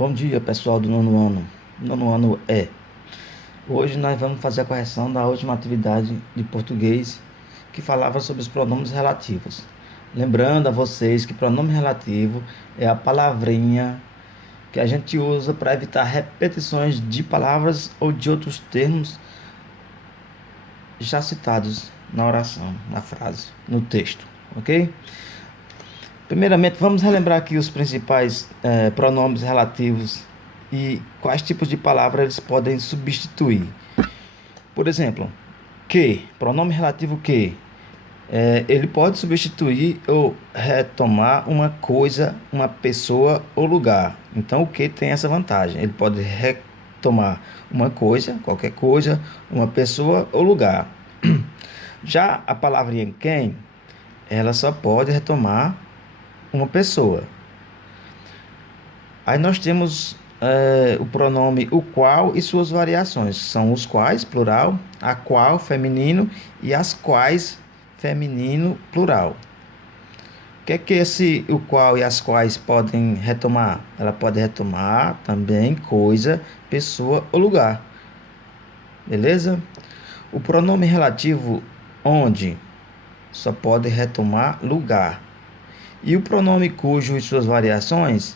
Bom dia, pessoal do nono ano. Nono ano é. Hoje nós vamos fazer a correção da última atividade de português que falava sobre os pronomes relativos. Lembrando a vocês que pronome relativo é a palavrinha que a gente usa para evitar repetições de palavras ou de outros termos já citados na oração, na frase, no texto, ok? Primeiramente, vamos relembrar aqui os principais pronomes relativos e quais tipos de palavras eles podem substituir. Por exemplo, que, pronome relativo que, ele pode substituir ou retomar uma coisa, uma pessoa ou lugar. Então, o que tem essa vantagem? Ele pode retomar uma coisa, qualquer coisa, uma pessoa ou lugar. Já a palavrinha quem, ela só pode retomar uma pessoa. Aí nós temos o pronome o qual e suas variações. São os quais, plural, a qual, feminino, e as quais, feminino, plural. O que é que esse o qual e as quais podem retomar? Ela pode retomar também coisa, pessoa ou lugar. Beleza? O pronome relativo onde só pode retomar lugar. E o pronome cujo e suas variações,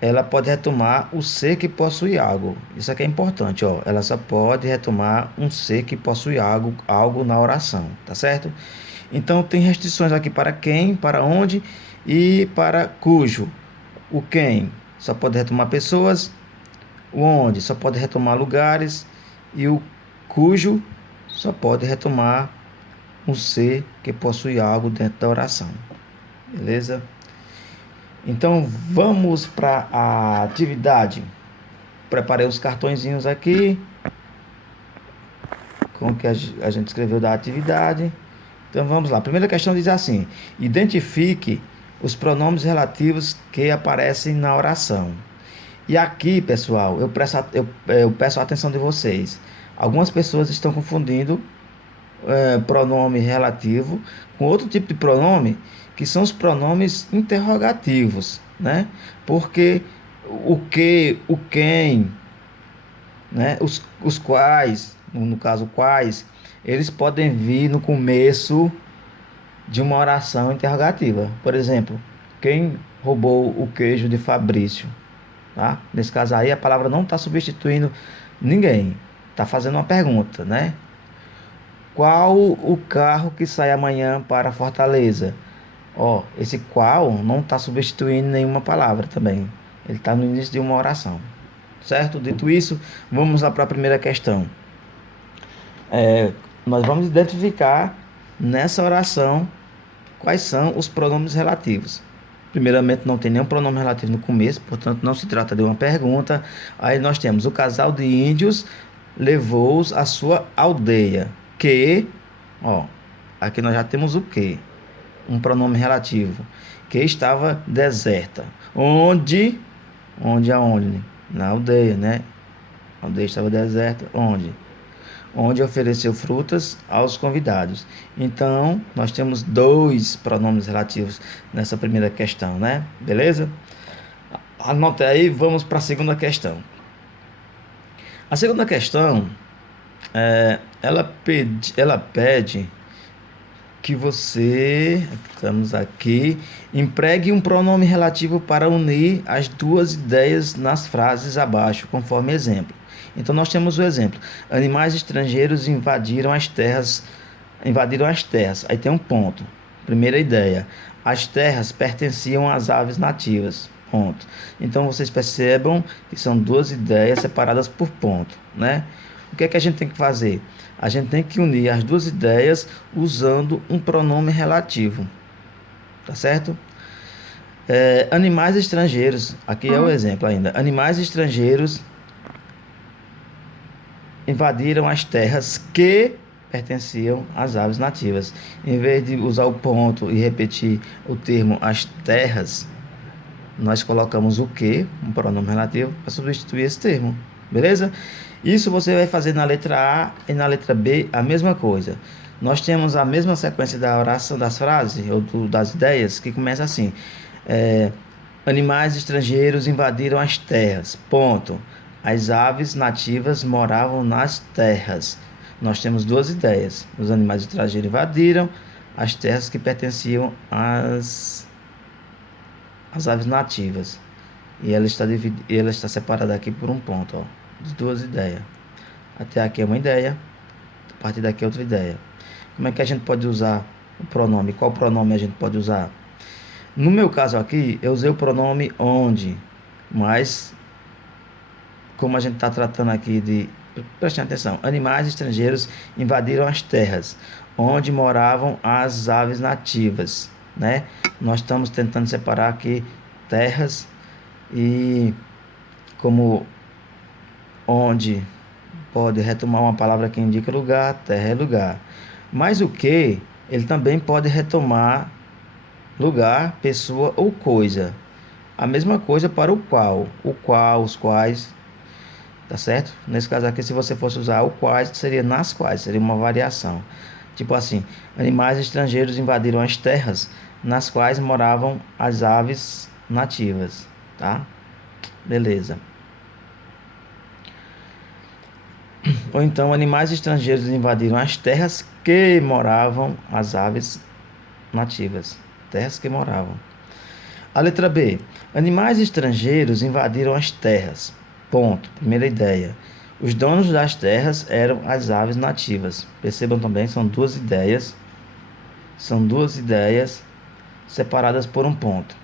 ela pode retomar o ser que possui algo. Isso aqui é importante, ó. Ela só pode retomar um ser que possui algo na oração, tá certo? Então tem restrições aqui para quem, para onde e para cujo. O quem só pode retomar pessoas, o onde só pode retomar lugares e o cujo só pode retomar um ser que possui algo dentro da oração. Beleza? Então vamos para a atividade. Preparei os cartõezinhos aqui com o que a gente escreveu da atividade. Então vamos lá. A primeira questão diz assim: identifique os pronomes relativos que aparecem na oração. E aqui, pessoal, eu peço a atenção de vocês. Algumas pessoas estão confundindo pronome relativo com outro tipo de pronome, que são os pronomes interrogativos, né? Porque o que, o quem, né? Os quais, no caso quais, eles podem vir no começo de uma oração interrogativa. Por exemplo, quem roubou o queijo de Fabrício? Tá? Nesse caso aí, a palavra não está substituindo ninguém, está fazendo uma pergunta, né? Qual o carro que sai amanhã para Fortaleza? Ó, esse qual não está substituindo nenhuma palavra também. Ele está no início de uma oração. Certo? Dito isso, vamos lá para a primeira questão. Nós vamos identificar nessa oração quais são os pronomes relativos. Primeiramente, não tem nenhum pronome relativo no começo, portanto, não se trata de uma pergunta. Aí nós temos: o casal de índios levou-os à sua aldeia. Que, ó, aqui nós já temos o que, um pronome relativo, que estava deserta. Onde aonde? Na aldeia, né? A aldeia estava deserta. Onde ofereceu frutas aos convidados. Então, nós temos dois pronomes relativos nessa primeira questão, né? Beleza? Anota aí, vamos para a segunda questão. A segunda questão, ela pede que você, estamos aqui, empregue um pronome relativo para unir as duas ideias nas frases abaixo, conforme exemplo. Então nós temos o exemplo: animais estrangeiros invadiram as terras. Aí tem um ponto. Primeira ideia: as terras pertenciam às aves nativas. Ponto. Então vocês percebam que são duas ideias separadas por ponto, né? O que é que a gente tem que fazer? A gente tem que unir as duas ideias usando um pronome relativo. Tá certo? Animais estrangeiros. Aqui é o exemplo ainda. Animais estrangeiros invadiram as terras que pertenciam às aves nativas. Em vez de usar o ponto e repetir o termo as terras, nós colocamos o que, um pronome relativo, para substituir esse termo. Beleza? Isso você vai fazer na letra A e na letra B a mesma coisa. Nós temos a mesma sequência da oração das frases, ou das ideias, que começa assim: Animais estrangeiros invadiram as terras. Ponto. As aves nativas moravam nas terras. Nós temos duas ideias. Os animais estrangeiros invadiram as terras que pertenciam às aves nativas. E ela está separada aqui por um ponto, ó, de duas ideias. Até aqui é uma ideia, a partir daqui é outra ideia. Como é que a gente pode usar o pronome? Qual pronome a gente pode usar? No meu caso aqui, eu usei o pronome onde, mas como a gente está tratando aqui de, preste atenção, animais estrangeiros invadiram as terras onde moravam as aves nativas, né? Nós estamos tentando separar aqui terras e como onde pode retomar uma palavra que indica lugar, terra é lugar. Mas o que ele também pode retomar lugar, pessoa ou coisa. A mesma coisa para o qual, os quais, tá certo? Nesse caso aqui, se você fosse usar o quais, seria nas quais, seria uma variação. Tipo assim, animais estrangeiros invadiram as terras nas quais moravam as aves nativas, tá? Beleza. Ou então, animais estrangeiros invadiram as terras que moravam as aves nativas. Terras que moravam. A letra B. Animais estrangeiros invadiram as terras. Ponto. Primeira ideia. Os donos das terras eram as aves nativas. Percebam também, são duas ideias. São duas ideias separadas por um ponto.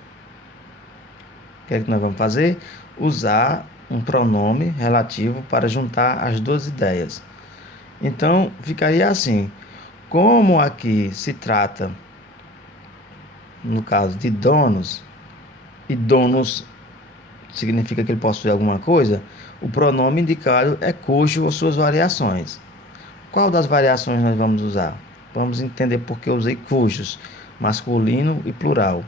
O que é que nós vamos fazer? Usar um pronome relativo para juntar as duas ideias. Então, ficaria assim. Como aqui se trata, no caso de donos, e donos significa que ele possui alguma coisa, o pronome indicado é cujo ou suas variações. Qual das variações nós vamos usar? Vamos entender por que eu usei cujos, masculino e plural.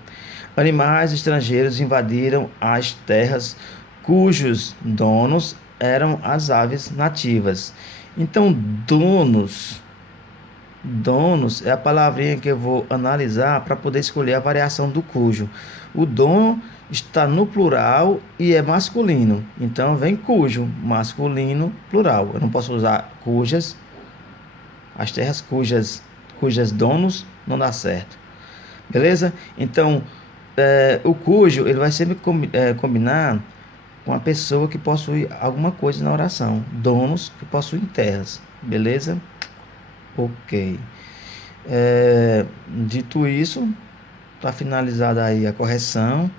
Animais estrangeiros invadiram as terras cujos donos eram as aves nativas. Então, donos é a palavrinha que eu vou analisar para poder escolher a variação do cujo. O dono está no plural e é masculino. Então vem cujo, masculino, plural. Eu não posso usar cujas, as terras cujas donos não dá certo. Beleza? Então, o cujo ele vai sempre combinar com a pessoa que possui alguma coisa na oração. Donos que possuem terras. Beleza? Ok. Dito isso, está finalizada aí a correção.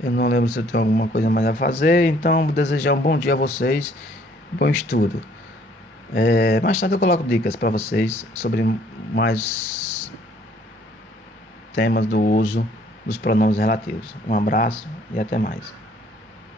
Eu não lembro se eu tenho alguma coisa mais a fazer, então vou desejar um bom dia a vocês, bom estudo. Mais tarde eu coloco dicas para vocês sobre mais temas do uso dos pronomes relativos. Um abraço e até mais.